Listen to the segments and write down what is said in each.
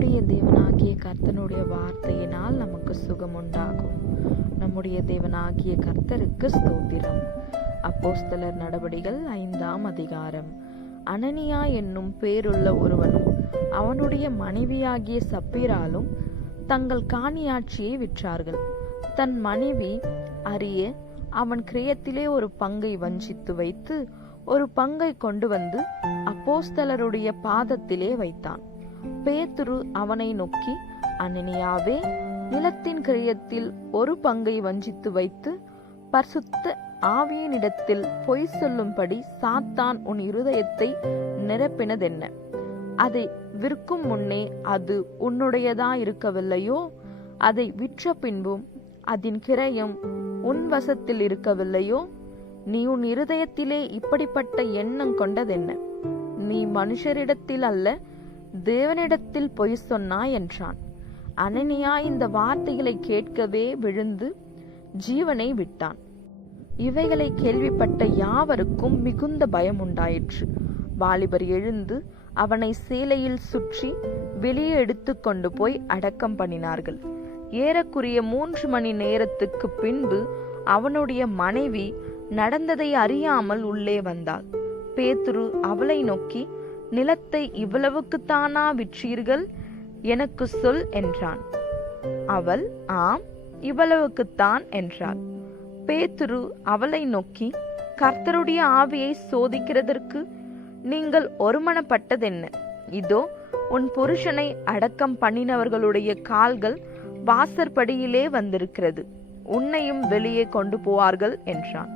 நம்முடைய தேவனாகிய கர்த்தனுடைய வார்த்தையினால் நமக்கு சுகம் உண்டாகும் நம்முடைய தேவனாகிய கர்த்தருக்கு ஸ்தோத்திரம். அப்போஸ்தலர் நடவடிகள் ஐந்தாம் அதிகாரம். அனனியா என்னும் பேருள்ள ஒருவனும் அவனுடைய மனைவியாகிய சப்பீராலும் தங்கள் காணியாட்சியை விற்றார்கள். தன் மனைவி அறிய அவன் கிரயத்திலே ஒரு பங்கை வஞ்சித்து வைத்து ஒரு பங்கை கொண்டு வந்து அப்போஸ்தலருடைய பாதத்திலே வைத்தான். பேதுரு அவனை நோக்கி அனனியாவே நிலத்தின் கிரயத்தில் ஒரு பங்கை வஞ்சித்து வைத்து பரிசுத்த ஆவியனிடத்தில் பொய் சொல்லும்படி சாத்தான் உன் இருதயத்தை நிரப்பினதென்ன? அதை விற்கும் முன்னே அது உன்னுடையதா இருக்கவில்லையோ அதை விற்ற பின்பும் அதன் கிரயம் உன் வசத்தில் இருக்கவில்லையோ? நீ உன் இருதயத்திலே இப்படிப்பட்ட எண்ணம் கொண்டதென்ன? நீ மனுஷரிடத்தில் அல்ல தேவனிடத்தில் பொய் சொன்னாய் என்றான். அனனியா இந்த வார்த்தைகளை கேட்கவே விழுந்து ஜீவனை விட்டான். இவைகளை கேள்விப்பட்ட யாவருக்கும் மிகுந்த பயம் உண்டாயிற்று. வாலிபர் எழுந்து அவனை சேலையில் சுற்றி வெளியே எடுத்து கொண்டு போய் அடக்கம் பண்ணினார்கள். ஏறக்குரிய மூன்று மணி நேரத்துக்கு பின்பு அவனுடைய மனைவி நடந்ததை அறியாமல் உள்ளே வந்தாள். பேத்துரு அவளை நோக்கி நிலத்தை இவ்வளவுக்குத்தானா விற்றீர்கள்? எனக்கு சொல் என்றான். அவள் ஆம் இவ்வளவுக்குத்தான் என்றாள். பேத்துரு அவளை நோக்கி கர்த்தருடைய ஆவியை சோதிக்கிறதற்கு நீங்கள் ஒருமனப்பட்டதென்ன? இதோ உன் புருஷனை அடக்கம் பண்ணினவர்களுடைய கால்கள் வாசற்படியிலே வந்திருக்கிறது. உன்னையும் வெளியே கொண்டு போவார்கள் என்றான்.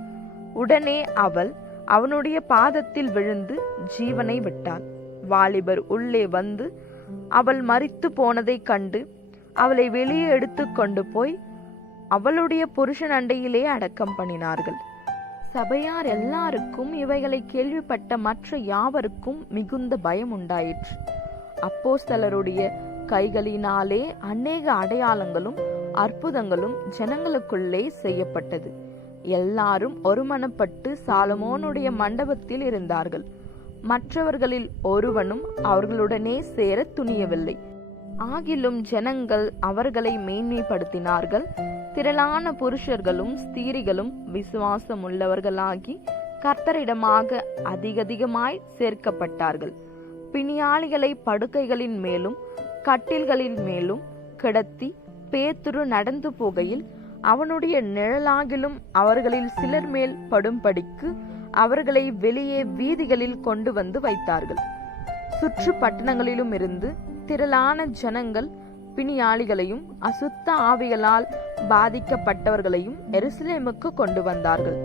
உடனே அவள் அவனுடைய பாதத்தில் விழுந்து ஜீவனை விட்டான். வாலிபர் உள்ளே வந்து அவள் மறித்து போனதைக் கண்டு அவளை வெளியே எடுத்து கொண்டு போய் அவளுடைய புருஷன் அண்டையிலே அடக்கம் பண்ணினார்கள். சபையார் எல்லாருக்கும் இவைகளை கேள்விப்பட்ட மற்ற யாவருக்கும் மிகுந்த பயம் உண்டாயிற்று. அப்போஸ்தலருடைய கைகளினாலே அநேக அடையாளங்களும் அற்புதங்களும் ஜனங்களுக்குள்ளே செய்யப்பட்டது. எல்லாரும் ஒருமனப்பட்டு சாலமோனுடைய மண்டபத்தில் இருந்தார்கள். மற்றவர்களில் ஒருவனும் அவர்களுடனே சேர துணியவில்லை. ஆகிலும் ஜனங்கள் அவர்களை மேன்மைப்படுத்தினார்கள். திரளான புருஷர்களும் ஸ்திரீகளும் விசுவாசம் உள்ளவர்களாகி கர்த்தரிடமாக அதிகதிகமாய் சேர்க்கப்பட்டார்கள். பிணியாளிகளை படுக்கைகளின் மேலும் கட்டில்களின் மேலும் கிடத்தி பேத்துரு நடந்து போகையில் அவனுடைய நிழலாகிலும் அவர்களில் சிலர் மேல் படும்படிக்கு அவர்களை வெளியே வீதிகளில் கொண்டு வந்து வைத்தார்கள். சுற்று பட்டணங்களிலும் இருந்து திரளான ஜனங்கள் பிணியாளிகளையும் அசுத்த ஆவிகளால் பாதிக்கப்பட்டவர்களையும் எருசலேமுக்கு கொண்டு வந்தார்கள்.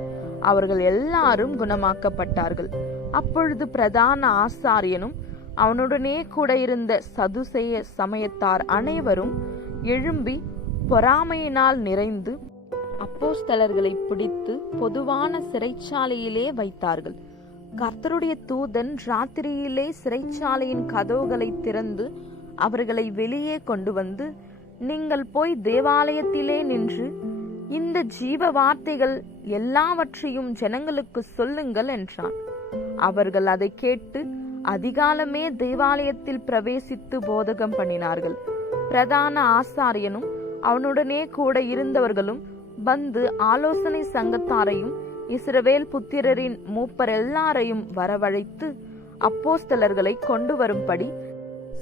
அவர்கள் எல்லாரும் குணமாக்கப்பட்டார்கள். அப்பொழுது பிரதான ஆசாரியனும் அவனுடனே கூட இருந்த சதுசேய சமயத்தார் அனைவரும் எழும்பி பொறாமையினால் நிறைந்து அப்போஸ்தலர்களை பிடித்து பொதுவான சிறைச்சாலையிலே வைத்தார்கள். கர்த்தருடைய தூதன் ராத்திரியிலே சிறைச்சாலையின் கதவுகளை திறந்து அவர்களை வெளியே கொண்டு வந்து நீங்கள் போய் தேவாலயத்திலே நின்று இந்த ஜீவ வார்த்தைகள் எல்லாவற்றையும் ஜனங்களுக்கு சொல்லுங்கள் என்றான். அவர்கள் அதை கேட்டு அதிகாலமே தேவாலயத்தில் பிரவேசித்து போதகம் பண்ணினார்கள். பிரதான ஆசாரியனும் அவனுடனே கூட இருந்தவர்களும் வந்து ஆலோசனை சங்கத்தாரையும் இஸ்ரவேல் புத்திரரின் மூப்பர் எல்லாரையும் வரவழைத்து அப்போஸ்தலர்களை கொண்டு வரும்படி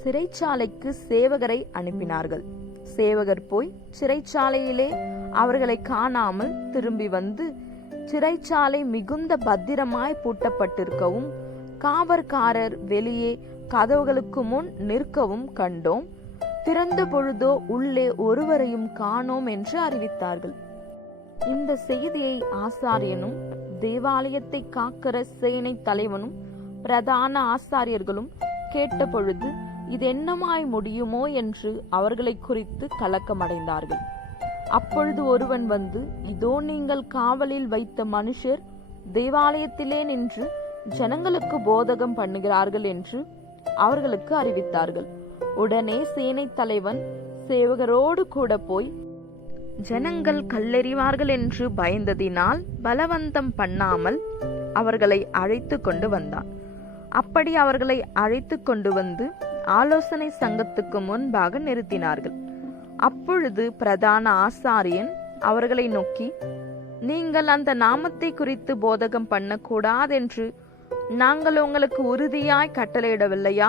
சிறைச்சாலைக்கு சேவகரை அனுப்பினார்கள். சேவகர் போய் சிறைச்சாலையிலே அவர்களை காணாமல் திரும்பி வந்து சிறைச்சாலை மிகுந்த பத்திரமாய் பூட்டப்பட்டிருக்கவும் காவற்காரர் வெளியே கதவுகளுக்கு முன் நிற்கவும் கண்டோம். திறந்த பொழுதோ உள்ளே ஒருவரையும் காணோம் என்று அறிவித்தார்கள். இந்த செய்தியை ஆசாரியனும் தேவாலயத்தை காக்கிற சேனை தலைவனும் பிரதான ஆசாரியர்களும் கேட்டபொழுது இது என்னமாய் முடியுமோ? என்று அவர்களை குறித்து கலக்கமடைந்தார்கள். அப்பொழுது ஒருவன் வந்து இதோ நீங்கள் காவலில் வைத்த மனுஷர் தேவாலயத்திலே நின்று ஜனங்களுக்கு போதகம் பண்ணுகிறார்கள் என்று அவர்களுக்கு அறிவித்தார்கள். உடனே சேனை தலைவன் சேவகரோடு கூட போய் ஜனங்கள் கல்லெறிவார்கள் என்று பயந்ததினால் பலவந்தம் பண்ணாமல் அவர்களை அழைத்து கொண்டு வந்தான். அப்படி அவர்களை அழைத்து கொண்டு வந்து ஆலோசனை சங்கத்துக்கு முன்பாக நிறுத்தினார்கள். அப்பொழுது பிரதான ஆசாரியன் அவர்களை நோக்கி நீங்கள் அந்த நாமத்தை குறித்து போதகம் பண்ணக்கூடாதென்று நாங்கள் உங்களுக்கு உறுதியாய் கட்டளையிடவில்லையா?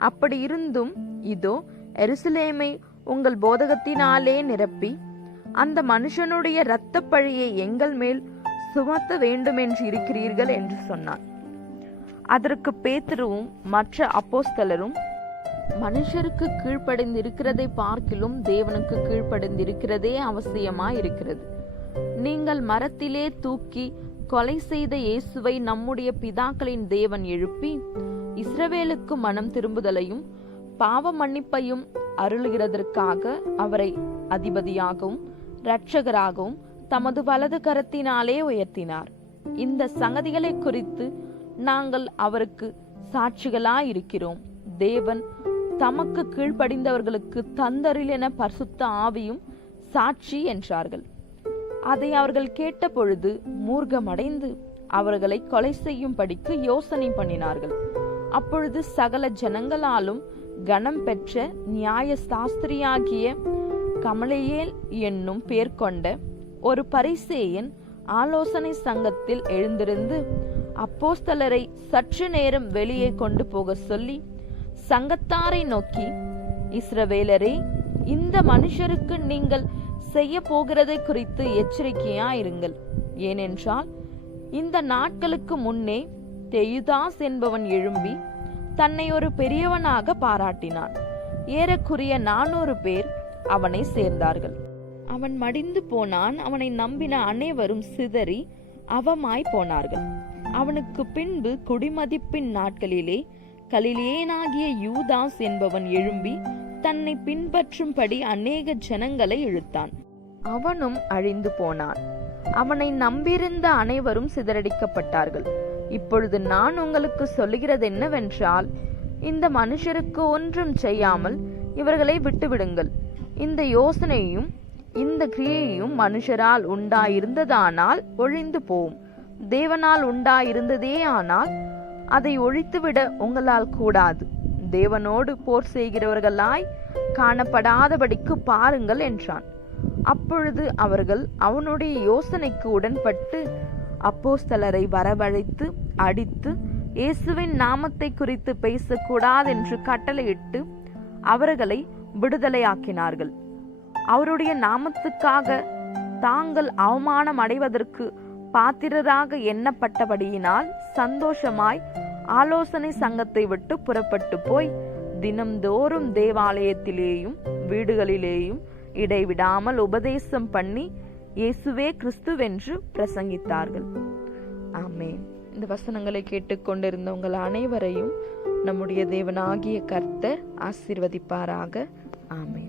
அப்படி இருந்தும் இதோ எருசலேமை உங்கள் போதகத்தினாலே நிரப்பி அந்த மனுஷனுடைய இரத்த பழியை எங்கள் மேல் சுமத்த வேண்டும் என்று இருக்கிறீர்கள் என்று சொன்னார் அதற்கு பேதுருவும் மற்ற அப்போஸ்தலரும் மனுஷருக்கு கீழ்ப்படைந்திருக்கிறதை பார்க்கிலும் தேவனுக்கு கீழ்ப்படைந்திருக்கிறதே அவசியமாய் இருக்கிறது நீங்கள் மரத்திலே தூக்கி கொலை செய்த இயேசுவை நம்முடைய பிதாக்களின் தேவன் எழுப்பி இஸ்ரவேலுக்கு மனம் திரும்புதலையும் பாவ மன்னிப்பையும் அருளுகிறதற்காக அவரை அதிபதியாகவும் இரட்சகராகவும் தமது வலது கரத்தினாலே உயர்த்தினார். இந்த சங்கதிகளை குறித்து நாங்கள் அவருக்கு சாட்சிகளாயிருக்கிறோம். தேவன் தமக்கு கீழ்ப்படிந்தவர்களுக்கு தந்தரில் பரிசுத்த ஆவியும் சாட்சி என்றார்கள். அதை அவர்கள் கேட்டபொழுது மூர்க்கமடைந்து அவர்களை கொலை செய்யும்படிக்கு யோசனை பண்ணினார்கள். அப்பொழுது சகல ஜனங்களாலும் கனம் பெற்ற நியாய சாஸ்திரியாகிய கமலையேல் என்னும் பேர் கொண்ட ஒரு பரிசேயன் ஆலோசனை சங்கத்தில் எழுந்திருந்து அப்போஸ்தலரை சற்று நேரம் வெளியே கொண்டு போக சொல்லி சங்கத்தாரை நோக்கி இஸ்ரவேலரே இந்த மனுஷருக்கு நீங்கள் செய்ய போகிறதை குறித்து எச்சரிக்கையாயிருங்கள். ஏனென்றால் இந்த நாட்களுக்கு முன்னே தெயுதாஸ் என்பவன் எழும்பி தன்னை ஒரு பெரியவனாக பாராட்டினான். ஏறக்குறைய நானூறு பேர் அவனை சேர்ந்தார்கள். அவன் மடிந்து போனான். அவனை நம்பின அனைவரும் சிதறி அவமாய் போனார்கள். அவனுக்கு பின்பு குடிமதிப்பின் நாட்களிலே கலிலேனாகிய யூதாஸ் என்பவன் எழும்பி தன்னை பின்பற்றும்படி அநேக ஜனங்களை இழுத்தான். அவனும் அழிந்து போனான். அவனை நம்பியிருந்த அனைவரும் சிதறடிக்கப்பட்டார்கள். இப்பொழுது நான் உங்களுக்கு சொல்லுகிறது என்னவென்றால் இந்த மனுஷருக்கு ஒன்றும் செய்யாமல் இவர்களை விட்டுவிடுங்கள். இந்த யோசனையும் இந்த கிரியையும் மனுஷரால் உண்டாயிருந்ததானால் ஒழிந்து போகும் தேவனால் உண்டாயிருந்ததே ஆனால் அதை ஒழித்துவிட உங்களால் கூடாது. தேவனோடு போர் செய்கிறவர்களாய் காணப்படாதபடிக்கு பாருங்கள் என்றான். அப்பொழுது அவர்கள் அவனுடைய யோசனைக்கு உடன்பட்டு அப்போஸ்தலரை வரவழைத்து அடித்து இயேசுவின் நாமத்தை குறித்து பேசக்கூடாதென்று கட்டளையிட்டு அவர்களை விடுதலையாக்கினார்கள். அவருடைய நாமத்துக்காக தாங்கள் அவமானம் அடைவதற்கு பாத்திரராக எண்ணப்பட்டபடியினால் சந்தோஷமாய் ஆலோசனை சங்கத்தை விட்டு புறப்பட்டு போய் தினம்தோறும் தேவாலயத்திலேயும் வீடுகளிலேயும் இடைவிடாமல் உபதேசம் பண்ணி இயேசுவே கிறிஸ்துவென்று பிரசங்கித்தார்கள். ஆமே இந்த வசனங்களை கேட்டுக்கொண்டிருந்த உங்கள் அனைவரையும் நம்முடைய தேவனாகிய கர்த்தர் ஆசீர்வதிப்பாராக. ஆமே